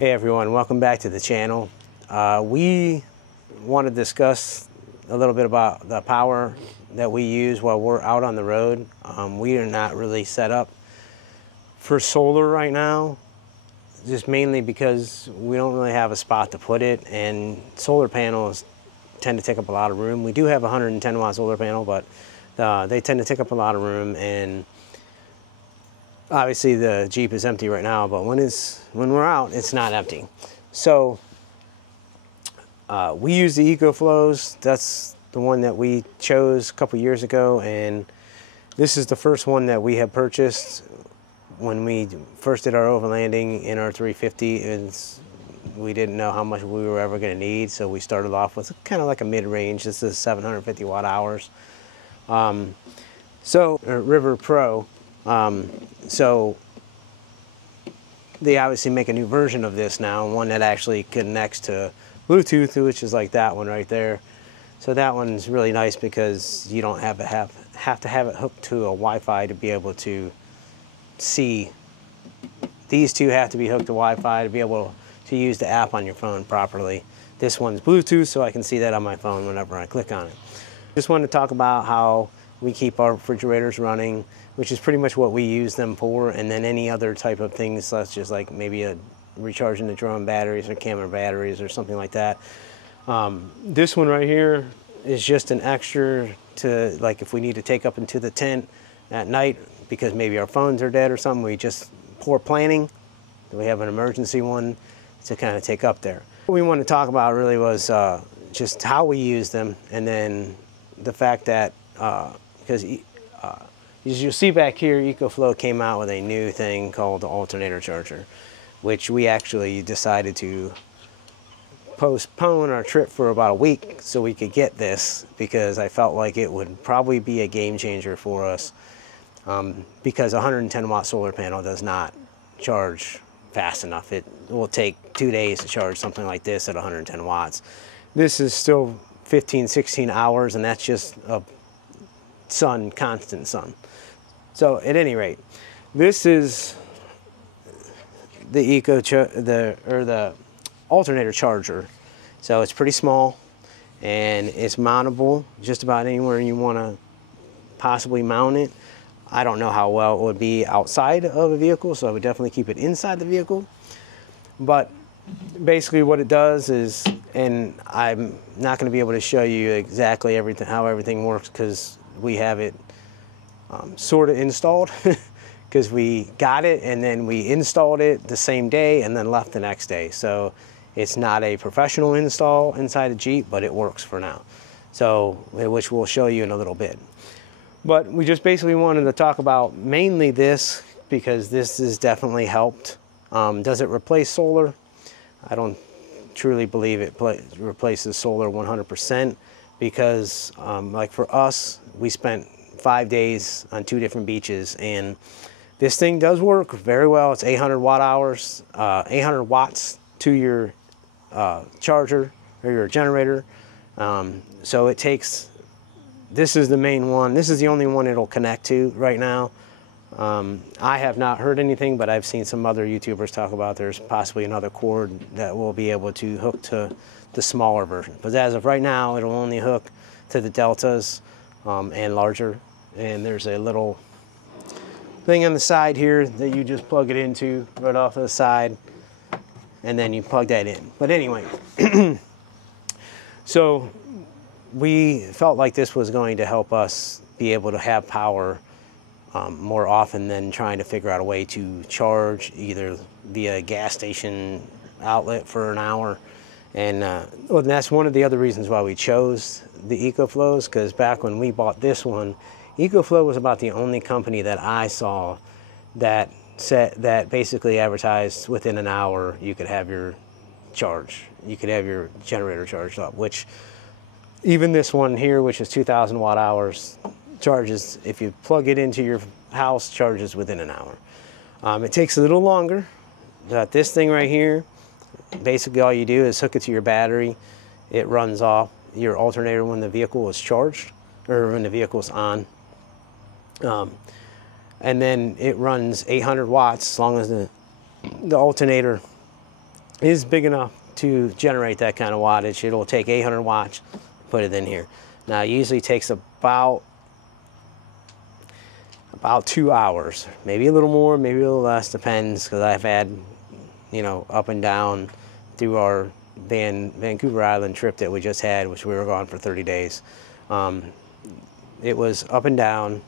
Hey everyone, welcome back to the channel. We want to discuss a little bit about the power that we use while we're out on the road. We are not really set up for solar right now, just mainly because we don't really have a spot to put it, and solar panels tend to take up a lot of room. We do have a 110 watt solar panel, but they tend to take up a lot of room, and obviously the Jeep is empty right now, but when we're out, it's not empty. So we use the Ecoflows. That's the one that we chose a couple years ago, and this is the first one that we have purchased when we first did our overlanding in our 350. And we didn't know how much we were ever going to need, so we started off with kind of like a mid-range. This is 750 watt hours. River Pro. So they obviously make a new version of this now, one that actually connects to Bluetooth, which is like that one right there. So that one's really nice because you don't have to have it hooked to a Wi-Fi to be able to see. These two have to be hooked to Wi-Fi to be able to use the app on your phone properly. This one's Bluetooth, so I can see that on my phone whenever I click on it. Just wanted to talk about how we keep our refrigerators running, which is pretty much what we use them for, and then any other type of things, such as like maybe recharging the drone batteries or camera batteries or something like that. This one right here is just an extra to, like, if we need to take up into the tent at night because maybe our phones are dead or something, we just poor planning. We have an emergency one to kind of take up there. What we want to talk about really was just how we use them, and then the fact that because as you'll see back here, Ecoflow came out with a new thing called the Alternator Charger, which we actually decided to postpone our trip for about a week so we could get this, because I felt like it would probably be a game changer for us, because a 110 watt solar panel does not charge fast enough. It will take 2 days to charge something like this at 110 watts. This is still 15, 16 hours, and that's just a constant sun. So at any rate, this is the the Alternator Charger. So it's pretty small, and it's mountable just about anywhere you want to possibly mount it. I don't know how well it would be outside of a vehicle, so I would definitely keep it inside the vehicle. But basically what it does is, and I'm not going to be able to show you exactly how everything works, because we have it sort of installed because we got it and then we installed it the same day and then left the next day. So it's not a professional install inside a Jeep, but it works for now. So, which we'll show you in a little bit. But we just basically wanted to talk about mainly this, because this has definitely helped. Does it replace solar? I don't truly believe it replaces solar 100%, because like for us, we spent 5 days on 2 different beaches, and this thing does work very well. It's 800 watt hours, 800 watts to your charger or your generator. So it takes, this is the main one. This is the only one it'll connect to right now. I have not heard anything, but I've seen some other YouTubers talk about there's possibly another cord that will be able to hook to the smaller version. But as of right now, it'll only hook to the Deltas and larger. And there's a little thing on the side here that you just plug it into right off to the side, and then you plug that in. But anyway, so we felt like this was going to help us be able to have power more often than trying to figure out a way to charge either via gas station outlet for an hour. And well, that's one of the other reasons why we chose the Ecoflows, because back when we bought this one, Ecoflow was about the only company that I saw that basically advertised within an hour you could have your charge. You could have your generator charged up, which even this one here, which is 2,000 watt hours, charges, if you plug it into your house, charges within an hour. It takes a little longer. But this thing right here, basically all you do is hook it to your battery. It runs off your alternator when the vehicle is charged, or when the vehicle's on. And then it runs 800 watts as long as the alternator is big enough to generate that kind of wattage. It'll take 800 watts, put it in here. Now, it usually takes about 2 hours, maybe a little more, maybe a little less, depends, because I've had, you know, up and down through our Vancouver Island trip that we just had, which we were gone for 30 days. It was up and down.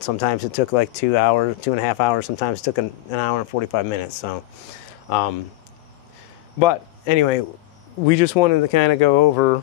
Sometimes it took like 2 hours, 2.5 hours. Sometimes it took an hour and 45 minutes. So, but anyway, we just wanted to kind of go over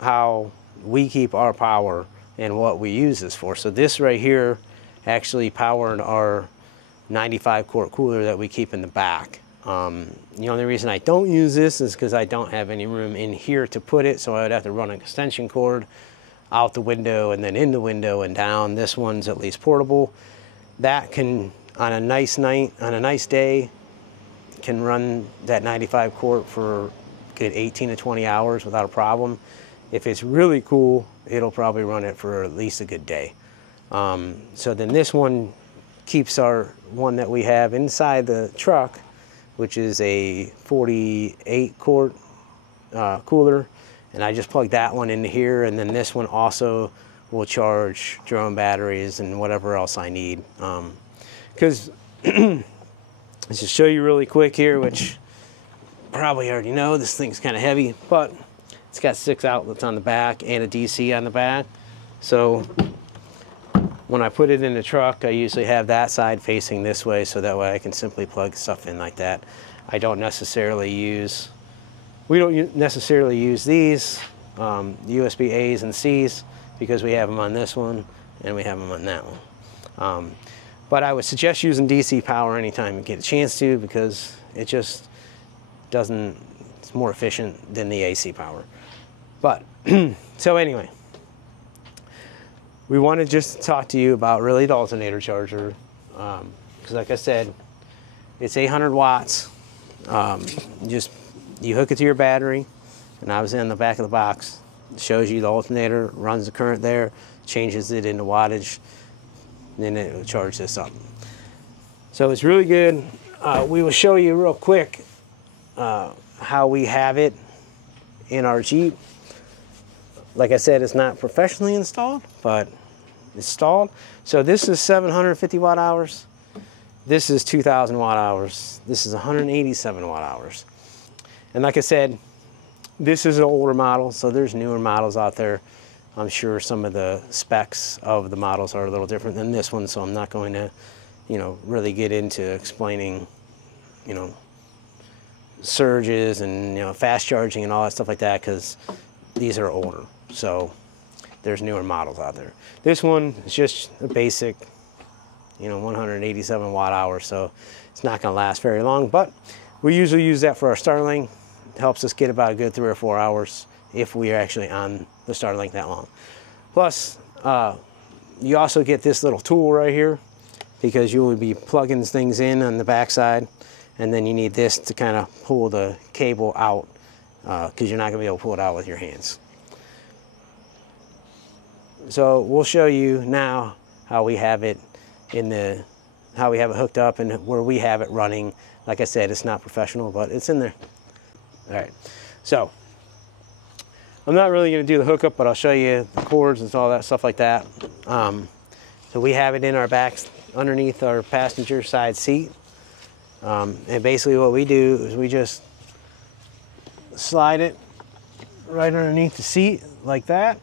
how we keep our power and what we use this for. So this right here actually powered our 95 quart cooler that we keep in the back. The only reason I don't use this is because I don't have any room in here to put it, so I would have to run an extension cord out the window and then in the window and down. This one's at least portable. That can, on a nice night, on a nice day, can run that 95 quart for a good 18 to 20 hours without a problem. If it's really cool, it'll probably run it for at least a good day. So then this one keeps our one that we have inside the truck, which is a 48 quart cooler. And I just plug that one into here, and then this one also will charge drone batteries and whatever else I need. Because let's just show you really quick here, which probably already know, this thing's kind of heavy, but it's got 6 outlets on the back and a DC on the back. So when I put it in the truck, I usually have that side facing this way, so that way I can simply plug stuff in like that. I don't necessarily use, we don't necessarily use these USB A's and C's, because we have them on this one and we have them on that one. But I would suggest using DC power anytime you get a chance to, because it just doesn't, it's more efficient than the AC power. But so anyway, we wanted just to talk to you about really the alternator charger, because like I said, it's 800 watts. You hook it to your battery, and obviously on the back of the box it shows you the alternator, runs the current there, changes it into wattage, and then it will charge this up. So it's really good. We will show you real quick how we have it in our Jeep. Like I said, it's not professionally installed, but it's installed. So this is 750 watt hours. This is 2000 watt hours. This is 187 watt hours. And like I said, this is an older model, so there's newer models out there. I'm sure some of the specs of the models are a little different than this one, so I'm not going to, you know, really get into explaining, you know, surges and, you know, fast charging and all that stuff like that, because these are older. So there's newer models out there. This one is just a basic, you know, 187 watt hour, so it's not going to last very long, but we usually use that for our Starlink. It helps us get about a good 3 or 4 hours if we are actually on the Starlink that long. Plus, you also get this little tool right here, because you will be plugging things in on the backside, and then you need this to kind of pull the cable out, because you're not going to be able to pull it out with your hands. So we'll show you now how we have it how we have it hooked up and where we have it running. Like I said, it's not professional, but it's in there. All right, so I'm not really going to do the hookup, but I'll show you the cords and all that stuff like that. So we have it in our backs underneath our passenger side seat. And basically what we do is we just slide it right underneath the seat like that.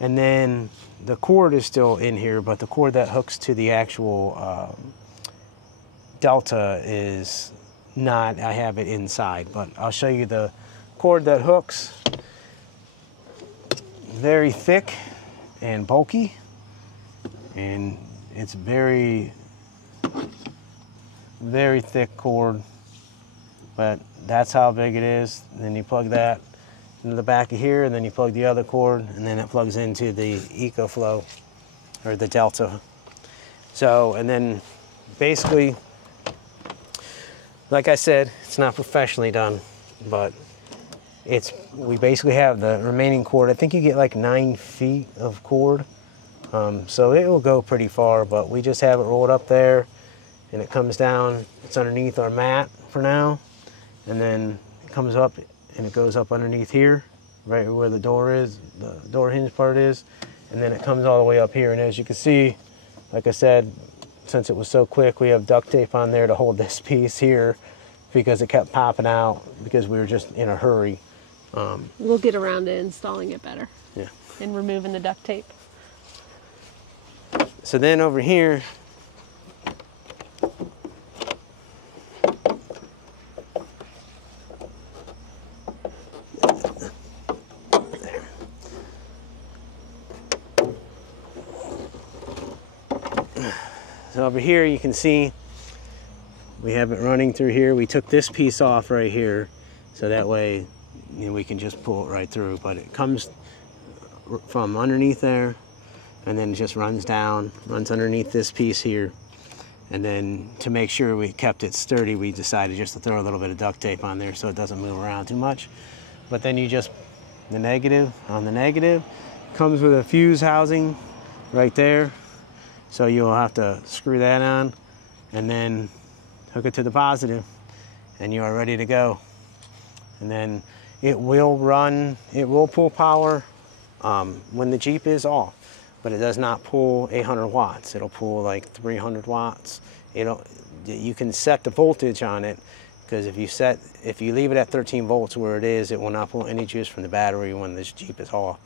And then the cord is still in here, but the cord that hooks to the actual Delta is not. I have it inside, but I'll show you the cord that hooks. Very thick and bulky, and it's very, very thick cord, but that's how big it is. And then you plug that into the back of here, and then you plug the other cord, and then it plugs into the Ecoflow or the Delta. So, and then basically, like I said, it's not professionally done, but we basically have the remaining cord. I think you get like 9 feet of cord, so it will go pretty far, but we just have it rolled up there, and it comes down. It's underneath our mat for now, and then it comes up and it goes up underneath here, right where the door is, the door hinge part is, and then it comes all the way up here. And as you can see, like I said, since it was so quick, we have duct tape on there to hold this piece here because it kept popping out because we were just in a hurry. We'll get around to installing it better. Yeah. And removing the duct tape. So then over here, so over here you can see we have it running through here. We took this piece off right here, so that way, you know, we can just pull it right through. But it comes from underneath there, and then it just runs down, runs underneath this piece here. And then to make sure we kept it sturdy, we decided just to throw a little bit of duct tape on there so it doesn't move around too much. But then you just, the negative comes with a fuse housing right there. So you'll have to screw that on and then hook it to the positive, and you are ready to go. And then it will run, it will pull power when the Jeep is off, but it does not pull 800 watts. It'll pull like 300 watts. You can set the voltage on it, because if you leave it at 13 volts where it is, it will not pull any juice from the battery when this Jeep is off.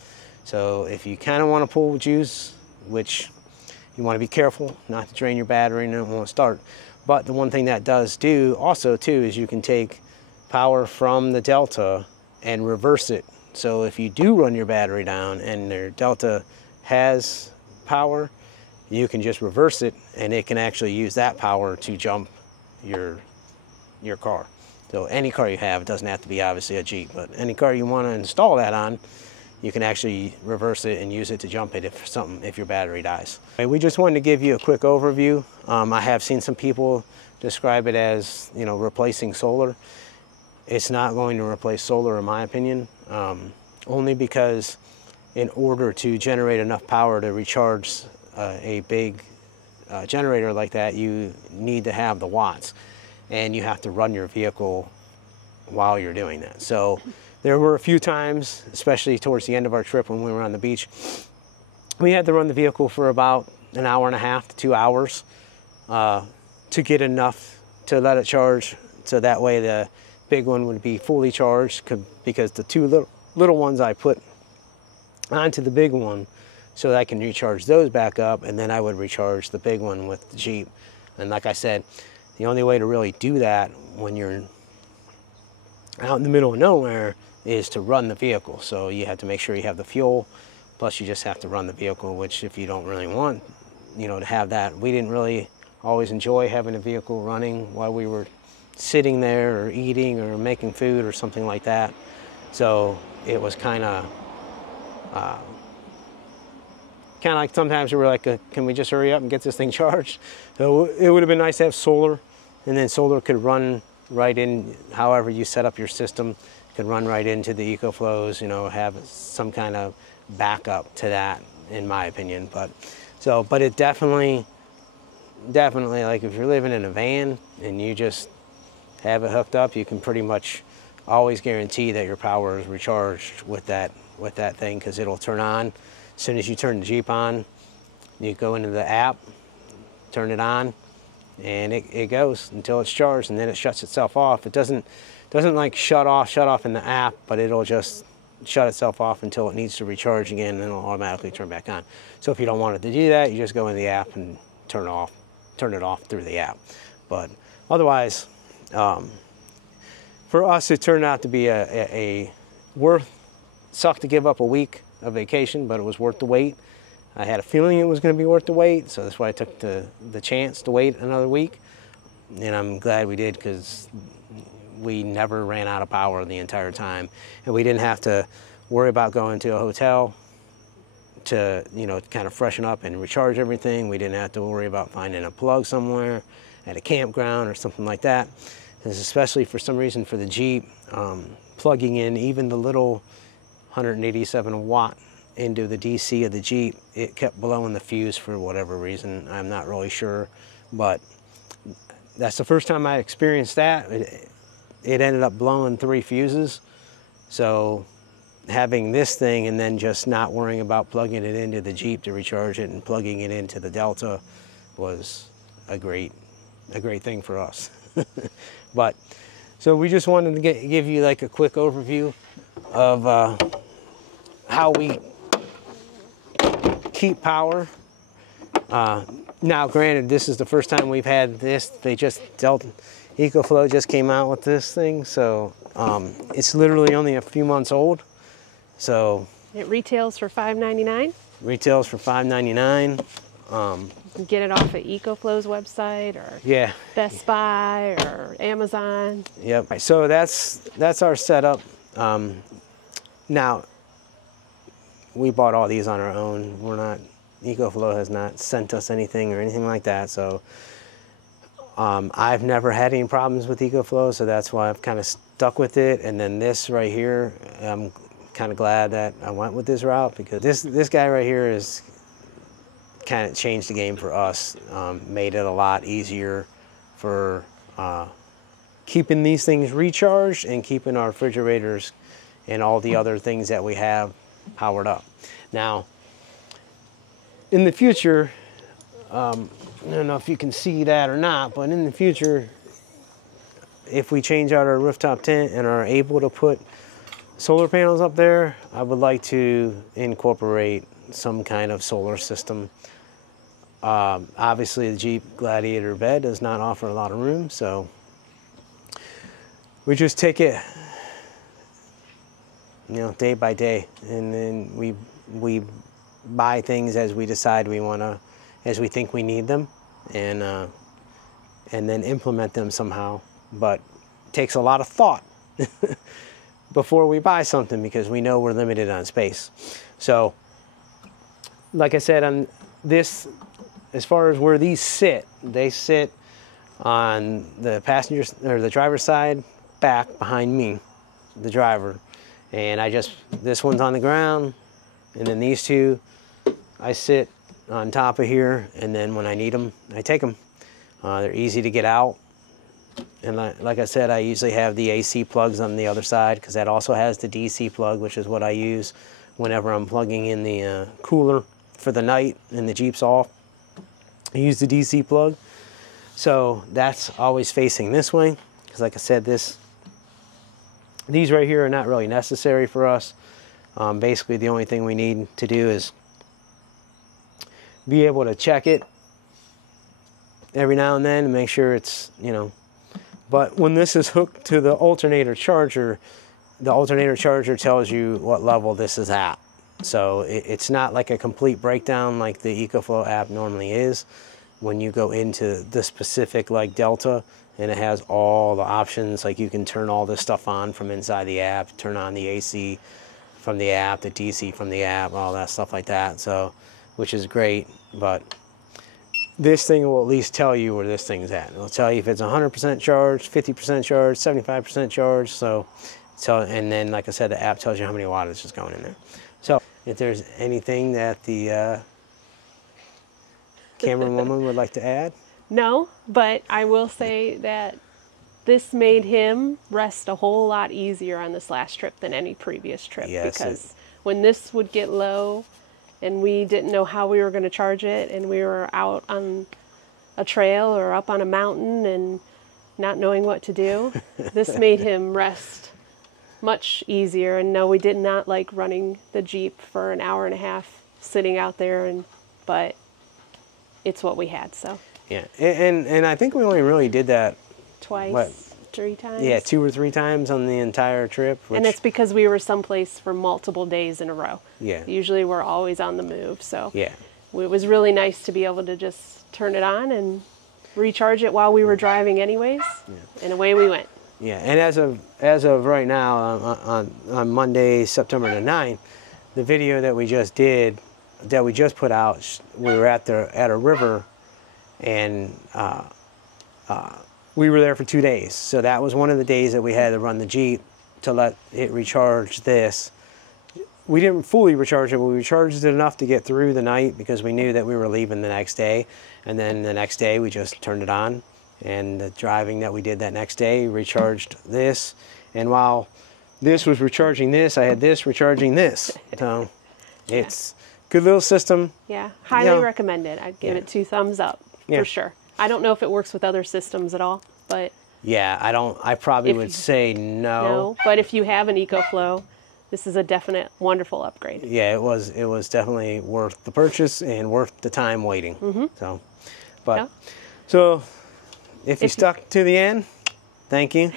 So if you kind of want to pull juice, which you want to be careful not to drain your battery and it won't start. But the one thing that does do also too is you can take power from the Delta and reverse it. So if you do run your battery down and your Delta has power, you can just reverse it and it can actually use that power to jump your car. So any car you have, it doesn't have to be obviously a Jeep, but any car you want to install that on, you can actually reverse it and use it to jump it if your battery dies. We just wanted to give you a quick overview. I have seen some people describe it as, you know, replacing solar. It's not going to replace solar in my opinion, only because in order to generate enough power to recharge a big generator like that, you need to have the watts, and you have to run your vehicle while you're doing that. So there were a few times, especially towards the end of our trip when we were on the beach, we had to run the vehicle for about an hour and a half to 2 hours to get enough to let it charge, so that way the big one would be fully charged, because the two little ones I put onto the big one so that I can recharge those back up, and then I would recharge the big one with the Jeep. And like I said, the only way to really do that when you're out in the middle of nowhere is to run the vehicle. So you have to make sure you have the fuel, plus you just have to run the vehicle, which if you don't really want, you know, to have that. We didn't really always enjoy having a vehicle running while we were sitting there or eating or making food or something like that. So it was kind of like sometimes we were like, can we just hurry up and get this thing charged? So it would have been nice to have solar, and then solar could run right in, however you set up your system, could run right into the Ecoflows, you know, have some kind of backup to that, in my opinion. But it definitely, like if you're living in a van and you just have it hooked up, you can pretty much always guarantee that your power is recharged with that thing, because it'll turn on. As soon as you turn the Jeep on, you go into the app, turn it on, and it goes until it's charged, and then it shuts itself off. It doesn't like shut off in the app, but it'll just shut itself off until it needs to recharge again, and then it'll automatically turn back on. So if you don't want it to do that, you just go in the app and turn it off through the app. But otherwise, for us, it turned out to be sucked to give up a week of vacation, but it was worth the wait. I had a feeling it was going to be worth the wait, so that's why I took the chance to wait another week. And I'm glad we did, because we never ran out of power the entire time. And we didn't have to worry about going to a hotel to, you know, kind of freshen up and recharge everything. We didn't have to worry about finding a plug somewhere at a campground or something like that. Because especially for some reason for the Jeep, plugging in even the little 187 watt into the DC of the Jeep, it kept blowing the fuse for whatever reason. I'm not really sure, but that's the first time I experienced that. it ended up blowing 3 fuses. So having this thing and then just not worrying about plugging it into the Jeep to recharge it and plugging it into the Delta was a great thing for us. But so we just wanted to give you like a quick overview of how we keep power. Now granted, this is the first time we've had this. Ecoflow just came out with this thing, so it's literally only a few months old. So it retails for $5.99. Retails for $5.99. You can get it off of Ecoflow's website or yeah, Best Buy or Amazon. Yep. So that's our setup. Now we bought all these on our own. Ecoflow has not sent us anything or anything like that. So I've never had any problems with Ecoflow, so that's why I've kind of stuck with it. And then this right here, I'm kind of glad that I went with this route, because this guy right here is kind of changed the game for us. Made it a lot easier for keeping these things recharged and keeping our refrigerators and all the other things that we have powered up. Now, in the future, I don't know if you can see that or not, but in the future, if we change out our rooftop tent and are able to put solar panels up there, I would like to incorporate some kind of solar system. Obviously, the Jeep Gladiator bed does not offer a lot of room, so we just take it, day by day, and then we buy things as we decide as we think we need them, and then implement them somehow. But it takes a lot of thought before we buy something, because we know we're limited on space. So, like I said, on this, as far as where these sit, they sit on the passenger or the driver's side back behind me, the driver. And this one's on the ground, and then these two, I sit on top of here, and then when I need them, I take them. They're easy to get out. And like I said, I usually have the AC plugs on the other side, because that also has the DC plug, which is what I use whenever I'm plugging in the cooler for the night and the Jeep's off. I use the DC plug. So that's always facing this way, because like I said, these right here are not really necessary for us. Basically, the only thing we need to do is be able to check it every now and then and make sure it's, But when this is hooked to the alternator charger, the alternator charger tells you what level this is at. So it's not like a complete breakdown like the Ecoflow app normally is when you go into the specific like Delta, and it has all the options. Like you can turn all this stuff on from inside the app, turn on the AC from the app, the DC from the app, all that stuff like that. So, which is great, but this thing will at least tell you where this thing's at. It'll tell you if it's 100% charged, 50% charged, 75% charged. So, and then like I said, the app tells you how many wattage is going in there. So if there's anything that the camerawoman would like to add? No, but I will say that this made him rest a whole lot easier on this last trip than any previous trip. Yes, because when this would get low and we didn't know how we were going to charge it, and we were out on a trail or up on a mountain and not knowing what to do, this made him rest much easier. And no, we did not like running the Jeep for an hour and a half sitting out there, but it's what we had, so. Yeah, and I think we only really did that twice, 3 times. Yeah, 2 or 3 times on the entire trip. And it's because we were someplace for multiple days in a row. Yeah. Usually we're always on the move, so yeah, it was really nice to be able to just turn it on and recharge it while we were driving anyways, and away we went. Yeah, and as of right now, on Monday, September the 9th, the video that we just did, that we just put out, we were at a river, and we were there for 2 days. So that was one of the days that we had to run the Jeep to let it recharge this. We didn't fully recharge it, but we recharged it enough to get through the night because we knew that we were leaving the next day. And then the next day we just turned it on And the driving that we did that next day recharged this. And while this was recharging this, I had this recharging this. So it's a good little system. Yeah, highly recommended. I'd give it 2 thumbs up for sure. I don't know if it works with other systems at all, but yeah, I probably would say no. No, but if you have an Ecoflow, this is a definite wonderful upgrade. Yeah, it was definitely worth the purchase and worth the time waiting. So, but so if you stuck to the end, thank you.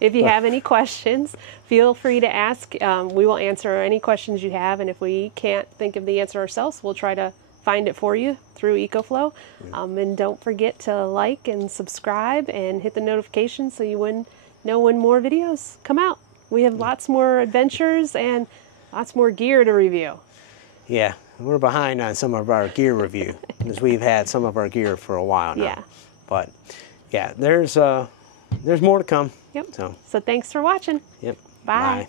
If you have any questions, feel free to ask. We will answer any questions you have, and if we can't think of the answer ourselves, we'll try to find it for you through Ecoflow. And don't forget to like and subscribe and hit the notifications so you know when more videos come out. We have lots more adventures and lots more gear to review. Yeah, we're behind on some of our gear review because we've had some of our gear for a while now. Yeah. But yeah, there's more to come. Yep. So thanks for watching. Yep. Bye. Bye.